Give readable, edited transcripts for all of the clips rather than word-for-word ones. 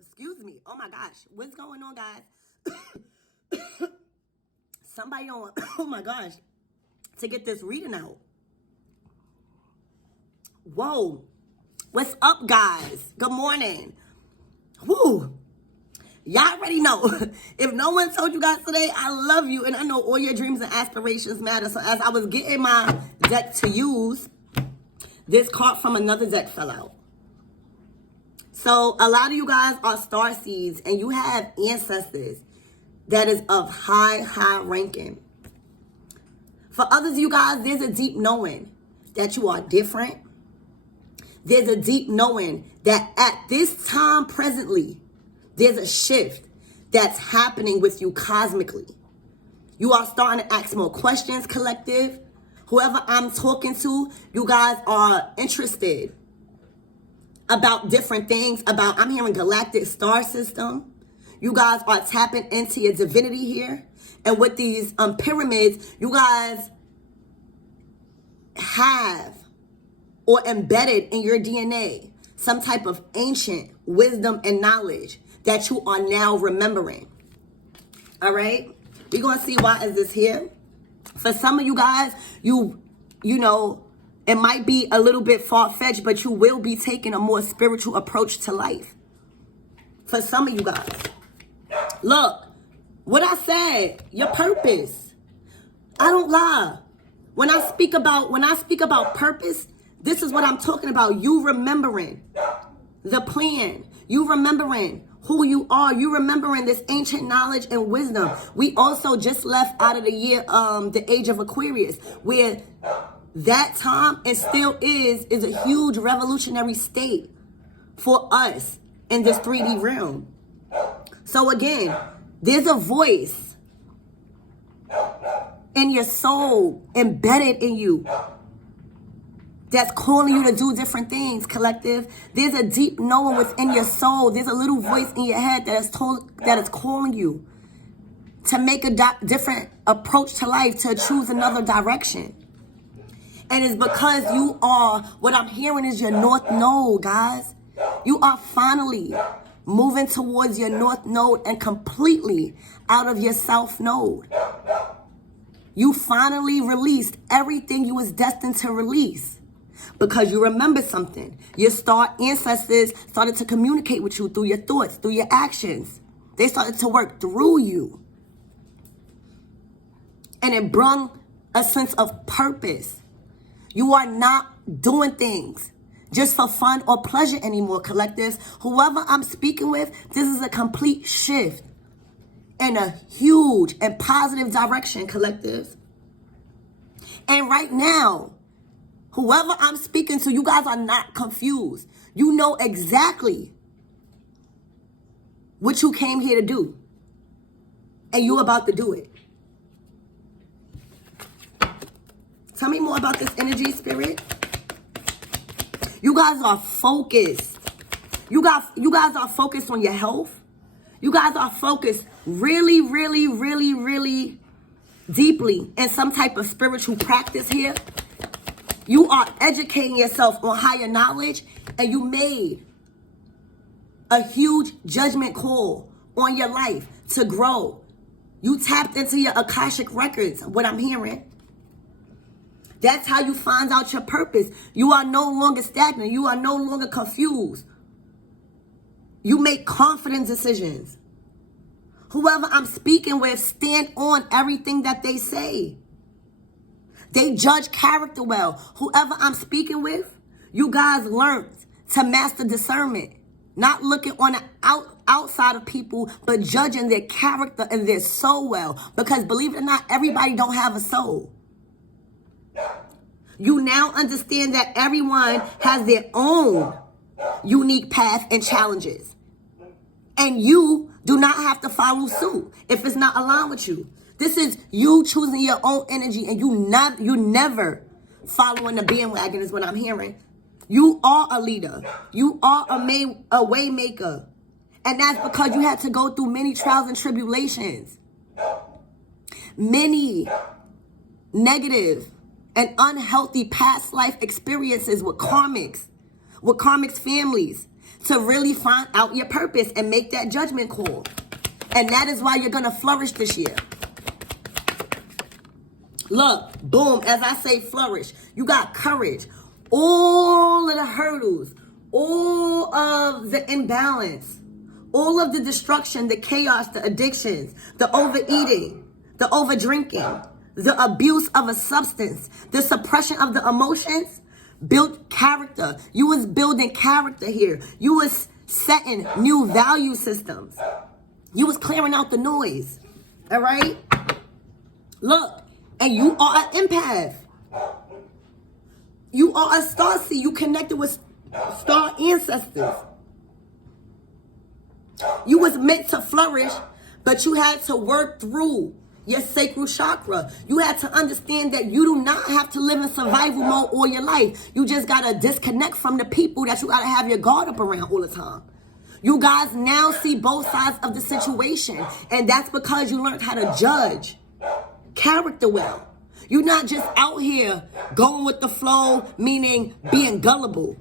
Excuse me. Oh my gosh. What's going on, guys? Somebody on, oh my gosh, to get this reading out. Whoa. What's up, guys? Good morning. Woo. Y'all already know. If no one told you guys today, I love you. And I know all your dreams and aspirations matter. So as I was getting my deck to use, this card from another deck fell out. So a lot of you guys are star seeds and you have ancestors that is of high ranking. For others of you guys, there's a deep knowing that you are different. There's a deep knowing that at this time presently, there's a shift that's happening with you cosmically. You are starting to ask more questions, collective. Whoever I'm talking to, you guys are interested about different things, I'm hearing galactic star system. You guys are tapping into your divinity here. And with these pyramids, you guys have or embedded in your DNA some type of ancient wisdom and knowledge that you are now remembering. All right? We're going to see why is this here. For some of you guys, you know, it might be a little bit far-fetched, but you will be taking a more spiritual approach to life. For some of you guys. Look, what I said, your purpose. I don't lie. When I speak about purpose, this is what I'm talking about. You remembering the plan. You remembering who you are. You remembering this ancient knowledge and wisdom. We also just left out of the year, the age of Aquarius, where that time and still is a huge revolutionary state for us in this 3D realm. So again, there's a voice in your soul embedded in you that's calling you to do different things, collective. There's a deep knowing within your soul. There's a little voice in your head that is calling you to make a different approach to life, to choose another direction. And it's because you are, what I'm hearing is your North Node, guys. You are finally moving towards your North Node and completely out of your South Node. You finally released everything you was destined to release because you remember something. Your star ancestors started to communicate with you through your thoughts, through your actions. They started to work through you. And it brought a sense of purpose. You are not doing things just for fun or pleasure anymore, collectives. Whoever I'm speaking with, this is a complete shift in a huge and positive direction, collectives. And right now, whoever I'm speaking to, you guys are not confused. You know exactly what you came here to do. And you're about to do it. Tell me more about this energy, spirit. You guys are focused. You guys are focused on your health. You guys are focused really deeply in some type of spiritual practice here. You are educating yourself on higher knowledge, and you made a huge judgment call on your life to grow. You tapped into your Akashic records, what I'm hearing. That's how you find out your purpose. You are no longer stagnant. You are no longer confused. You make confident decisions. Whoever I'm speaking with, stand on everything that they say. They judge character well. Whoever I'm speaking with, you guys learned to master discernment. Not looking on the outside of people, but judging their character and their soul well. Because believe it or not, everybody don't have a soul. You now understand that everyone has their own unique path and challenges. And you do not have to follow suit if it's not aligned with you. This is you choosing your own energy, and you never following the bandwagon is what I'm hearing. You are a leader. You are a way maker. And that's because you had to go through many trials and tribulations. Many negative and unhealthy past life experiences with karmics families. to really find out your purpose and make that judgment call. And that is why you're going to flourish this year. Look, boom, as I say flourish, you got courage. All of the hurdles, all of the imbalance, all of the destruction, the chaos, the addictions, the overeating, the overdrinking, the abuse of a substance, the suppression of the emotions, built character. You was building character here. You was setting new value systems. You was clearing out the noise. All right? Look, and you are an empath. You are a star seed. You connected with star ancestors. You was meant to flourish, but you had to work through your sacral chakra. You had to understand that you do not have to live in survival mode all your life. You just got to disconnect from the people that you got to have your guard up around all the time. You guys now see both sides of the situation. And that's because you learned how to judge character well. You're not just out here going with the flow, meaning being gullible.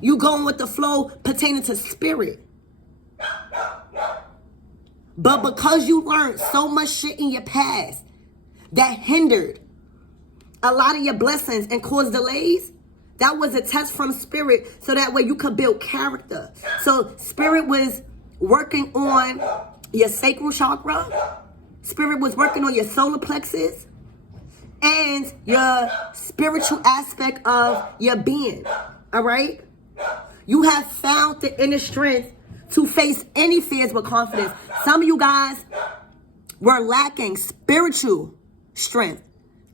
You going with the flow pertaining to spirit. But because you learned so much shit in your past that hindered a lot of your blessings and caused delays, that was a test from spirit so that way you could build character. So spirit was working on your sacral chakra. Spirit was working on your solar plexus and your spiritual aspect of your being. All right? You have found the inner strength to face any fears with confidence. Some of you guys were lacking spiritual strength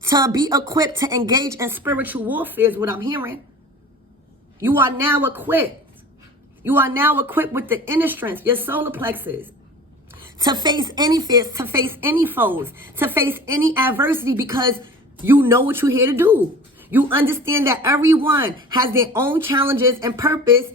to be equipped to engage in spiritual warfare is what I'm hearing. You are now equipped. You are now equipped with the inner strength, your solar plexus, to face any fears, to face any foes, to face any adversity because you know what you're here to do. You understand that everyone has their own challenges and purpose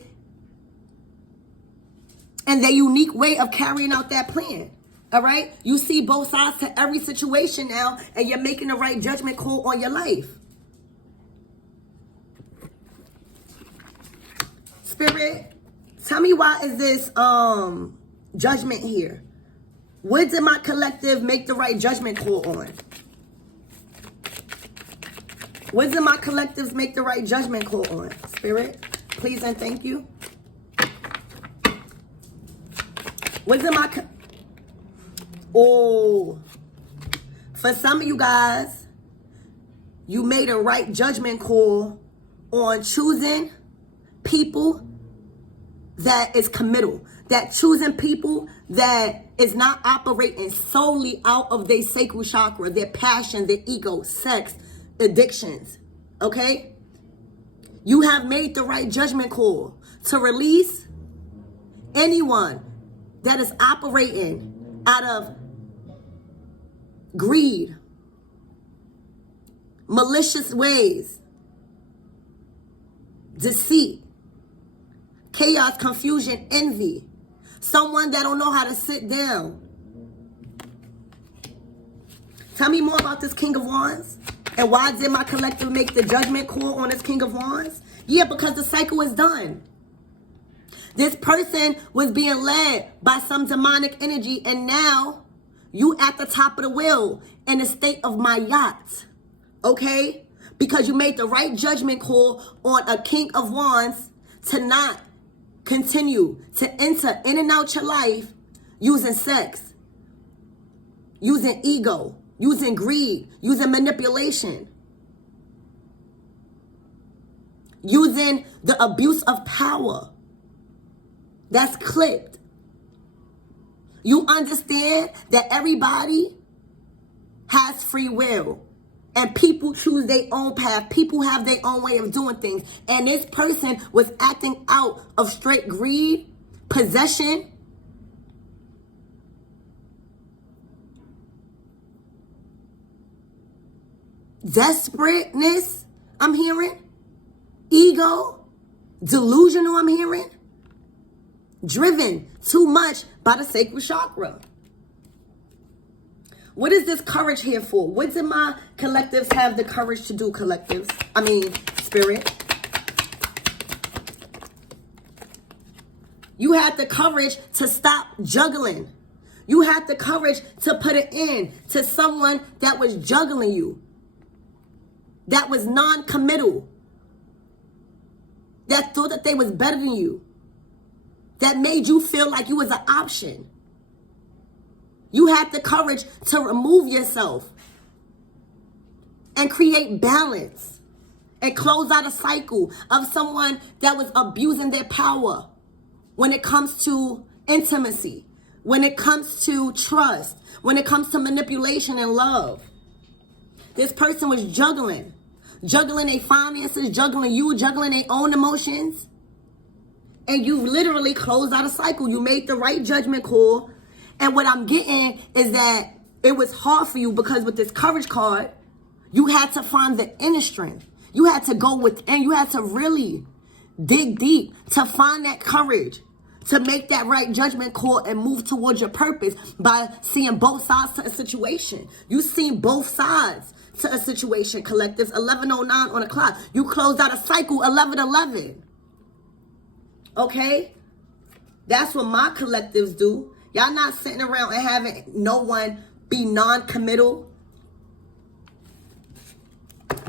and their unique way of carrying out that plan. All right? You see both sides to every situation now, and you're making the right judgment call on your life. Spirit, tell me, why is this judgment here? What did my collective make the right judgment call on? What did my collectives make the right judgment call on? Spirit, please and thank you. What's in my... For some of you guys, you made a right judgment call on choosing people that is committal. That choosing people that is not operating solely out of their sacral chakra, their passion, their ego, sex, addictions. Okay? You have made the right judgment call to release anyone that is operating out of greed, malicious ways, deceit, chaos, confusion, envy, someone that don't know how to sit down. Tell me more about this King of Wands. And why did my collective make the judgment call on this King of Wands? Yeah, because the cycle is done. This person was being led by some demonic energy, and now you at the top of the wheel in the state of my yacht, okay? Because you made the right judgment call on a King of Wands to not continue to enter in and out your life using sex, using ego, using greed, using manipulation, using the abuse of power. That's clipped. You understand that everybody has free will. And people choose their own path. People have their own way of doing things. And this person was acting out of straight greed, possession, desperateness, I'm hearing. Ego, delusional, I'm hearing. Driven too much by the sacral chakra. What is this courage here for? What did my collectives have the courage to do, collectives? I mean, spirit. You had the courage to stop juggling. You had the courage to put an end to someone that was juggling you, that was non-committal, that thought that they was better than you, that made you feel like you was an option. You had the courage to remove yourself and create balance and close out a cycle of someone that was abusing their power when it comes to intimacy, when it comes to trust, when it comes to manipulation and love. This person was juggling their finances, juggling you, juggling their own emotions. And you literally closed out a cycle. You made the right judgment call. And what I'm getting is that it was hard for you because with this courage card, you had to find the inner strength. You had to go within. You had to really dig deep to find that courage to make that right judgment call and move towards your purpose by seeing both sides to a situation. You seen both sides to a situation, collectives. 11:09 on the clock. You closed out a cycle, 11:11. Okay? That's what my collectives do. Y'all not sitting around and having no one be non-committal,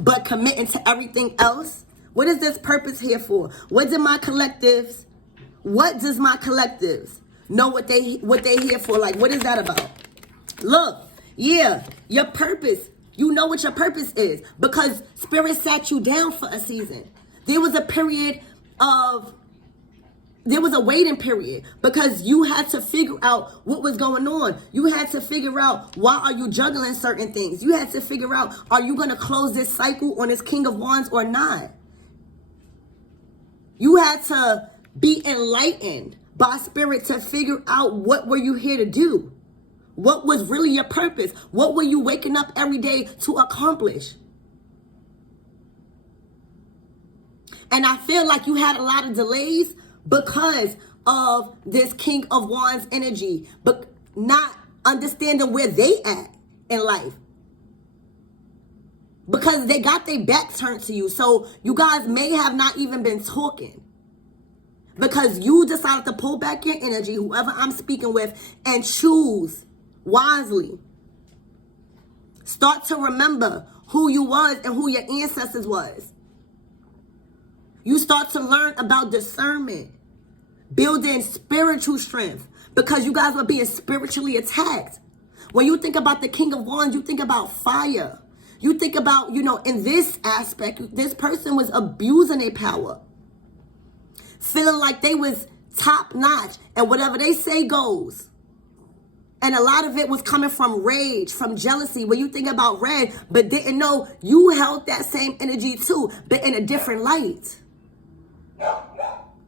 but committing to everything else. What is this purpose here for? What does my collectives know what they here for? Like, what is that about? Look, yeah, your purpose. You know what your purpose is because Spirit sat you down for a season. There was a waiting period because you had to figure out what was going on. You had to figure out why are you juggling certain things. You had to figure out, are you going to close this cycle on this King of Wands or not? You had to be enlightened by Spirit to figure out what were you here to do. What was really your purpose? What were you waking up every day to accomplish? And I feel like you had a lot of delays because of this King of Wands energy, but not understanding where they at in life. Because they got their back turned to you. So you guys may have not even been talking. Because you decided to pull back your energy, whoever I'm speaking with, and choose wisely. Start to remember who you was and who your ancestors was. You start to learn about discernment, building spiritual strength, because you guys were being spiritually attacked. When you think about the King of Wands, you think about fire. You think about, in this aspect, this person was abusing their power, feeling like they was top notch and whatever they say goes. And a lot of it was coming from rage, from jealousy. When you think about red, but didn't know you held that same energy too, but in a different light.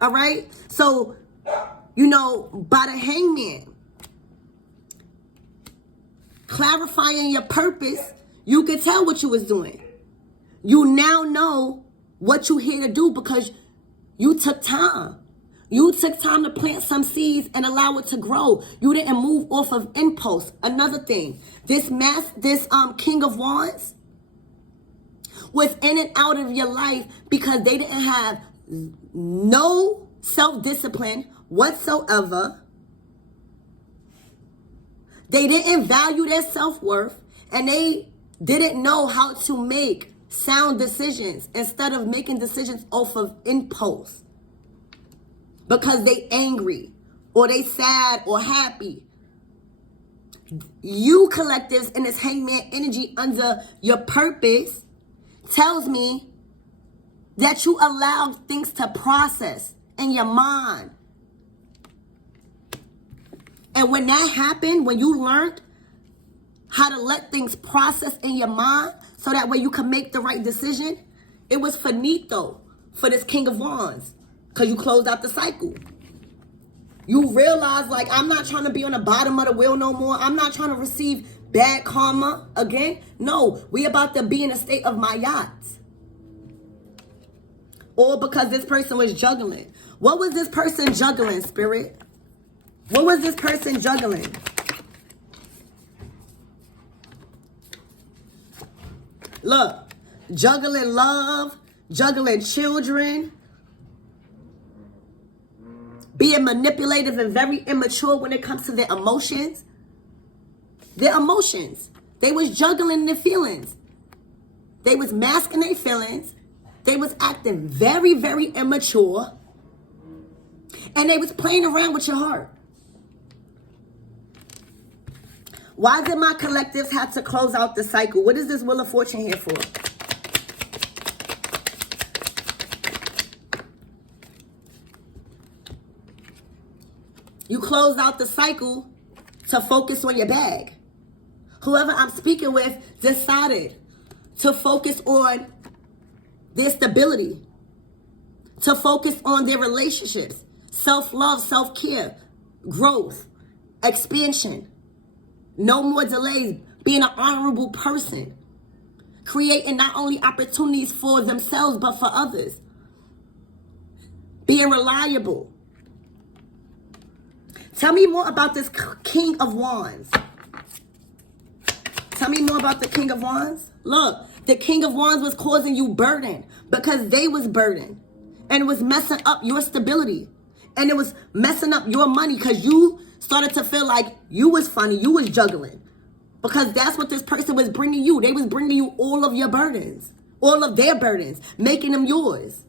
All right? So, by the Hangman, clarifying your purpose, you could tell what you was doing. You now know what you're here to do because you took time. You took time to plant some seeds and allow it to grow. You didn't move off of impulse. Another thing, this King of Wands was in and out of your life because they didn't have no self-discipline whatsoever. They didn't value their self-worth, and they didn't know how to make sound decisions instead of making decisions off of impulse. Because they angry or they sad or happy. You collectives in this Hangman energy under your purpose tells me that you allowed things to process in your mind. And when that happened, when you learned how to let things process in your mind so that way you can make the right decision, it was finito for this King of Wands. Because you closed out the cycle. You realize, I'm not trying to be on the bottom of the wheel no more. I'm not trying to receive bad karma again. No, we about to be in a state of my yachts. Or because this person was juggling. What was this person juggling, Spirit? What was this person juggling? Look, juggling love, juggling children, being manipulative and very immature when it comes to their emotions. Their emotions. They was juggling their feelings. They was masking their feelings. They was acting very, very immature. And they was playing around with your heart. Why did my collectives have to close out the cycle? What is this Wheel of Fortune here for? You closed out the cycle to focus on your bag. Whoever I'm speaking with decided to focus on their stability, to focus on their relationships, self-love, self-care, growth, expansion, no more delays, being an honorable person, creating not only opportunities for themselves but for others, being reliable. Tell me more about this King of Wands. Tell me more about the King of Wands. Look, the King of Wands was causing you burden because they was burdened. And it was messing up your stability. And it was messing up your money because you started to feel like you was funny, you was juggling. Because that's what this person was bringing you. They was bringing you all of your burdens. All of their burdens. Making them yours.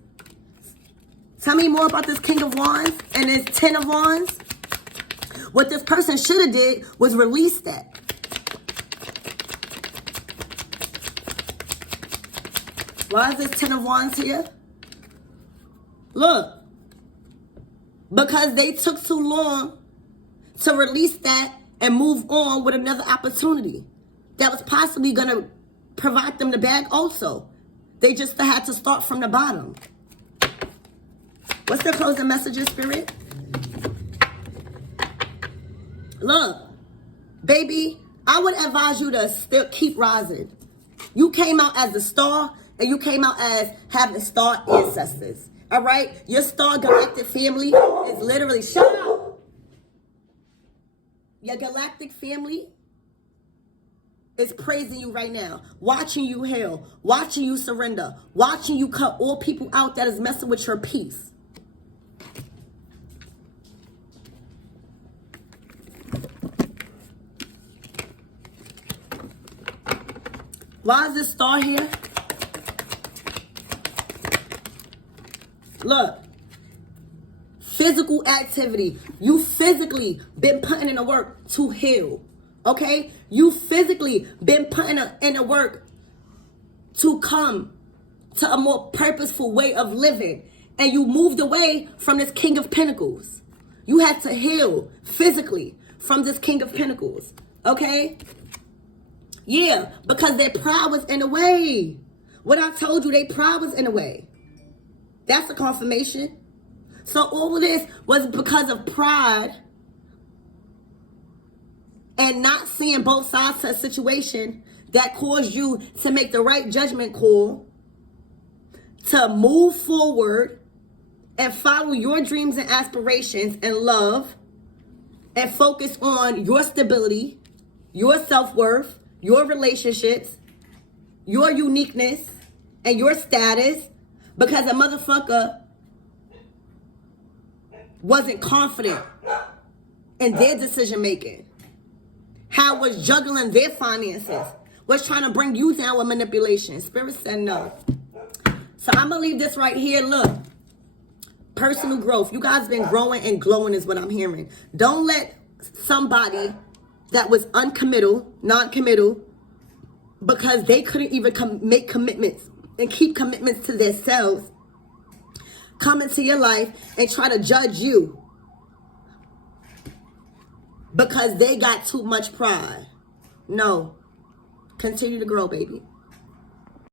Tell me more about this King of Wands and this Ten of Wands. What this person should have did was release that. Why is this Ten of Wands here? Look. Because they took too long to release that and move on with another opportunity that was possibly going to provide them the bag also. They just had to start from the bottom. What's their closing messages, Spirit? Look, baby, I would advise you to still keep rising. You came out as a star, and you came out as having star ancestors. All right? Your star galactic family is literally, shut up. Your galactic family is praising you right now, watching you heal, watching you surrender, watching you cut all people out that is messing with your peace. Why is this star here? Look. Physical activity. You physically been putting in the work to heal. Okay? You physically been putting in the work to come to a more purposeful way of living. And you moved away from this King of Pentacles. You had to heal physically from this King of Pentacles. Okay? Yeah, because their pride was in the way. What I told you, their pride was in the way. That's a confirmation. So all of this was because of pride and not seeing both sides to a situation that caused you to make the right judgment call, to move forward and follow your dreams and aspirations and love and focus on your stability, your self-worth, your relationships, your uniqueness, and your status, because a motherfucker wasn't confident in their decision making. How was juggling their finances, was trying to bring you down with manipulation. Spirit said no. So I'm going to leave this right here. Look, personal growth. You guys been growing and glowing is what I'm hearing. Don't let somebody that was uncommittal, non-committal, because they couldn't even make commitments and keep commitments to themselves, come into your life and try to judge you because they got too much pride. No. Continue to grow, baby.